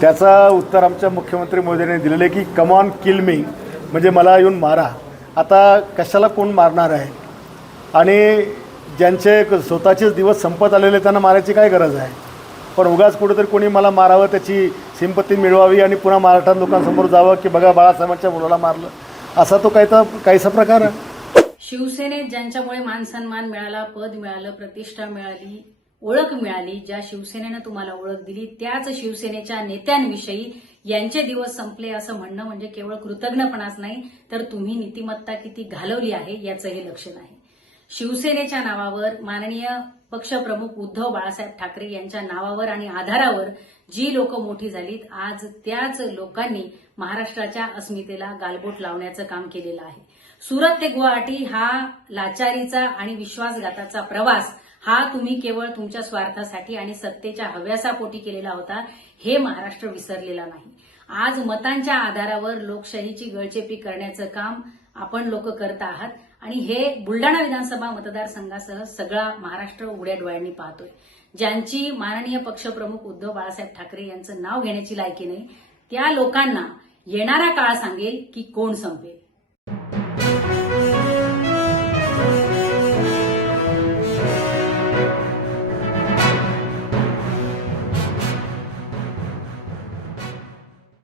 त्याचा उत्तर आमच्या मुख्यमंत्री मोदींनी दिलेलं आहे की कम ऑन किल मी, म्हणजे मला येऊन मारा. आता कशाला कोण मारणार आहे? आणि ज्यांचे स्वतःचेच दिवस संपत आलेले त्यांना मारायची काय गरज आहे? पण उगाच कुठेतरी कोणी मला मारावं, त्याची सिंपत्ती मिळवावी आणि पुन्हा महाराष्ट्रात लोकांसमोर जावं की बघा बाळासाहेबांच्या मुलाला मारलं, असा तो काहीसा प्रकार आहे. शिवसेनेत ज्यांच्यामुळे मान सन्मान मिळाला, पद मिळालं, प्रतिष्ठा मिळाली, ओळख मिळाली, ज्या शिवसेनेनं तुम्हाला ओळख दिली, त्याच शिवसेनेच्या नेत्यांविषयी यांचे दिवस संपले असं म्हणणं म्हणजे केवळ कृतज्ञपणाच नाही, तर तुम्ही नीतिमत्ता किती घालवली आहे याचंही लक्षण आहे. शिवसेनेच्या नावावर माननीय पक्षप्रमुख उद्धव बाळासाहेब ठाकरे यांच्या नावावर आणि आधारावर जी लोक मोठी झालीत, आज त्याच लोकांनी महाराष्ट्राच्या अस्मितेला गालबोट लावण्याचं काम केलेलं आहे. सुरत ते गुवाहाटी हा लाचारीचा आणि विश्वासघाताचा प्रवास हा तुम्ही केवळ तुमच्या स्वार्थासाठी आणि सत्तेच्या हव्यासापोटी केलेला होता, हे महाराष्ट्र विसरलेला नाही. आज मतांच्या आधारावर लोकशाहीची गळचेपी करण्याचं काम आपण लोक करत आहात आणि हे बुलडाणा विधानसभा मतदारसंघासह सगळा महाराष्ट्र उघड्या डोळ्यांनी पाहतोय. ज्यांची माननीय पक्षप्रमुख उद्धव बाळासाहेब ठाकरे यांचं नाव घेण्याची लायकी नाही, त्या लोकांना येणारा काळ सांगेल की कोण संपेल.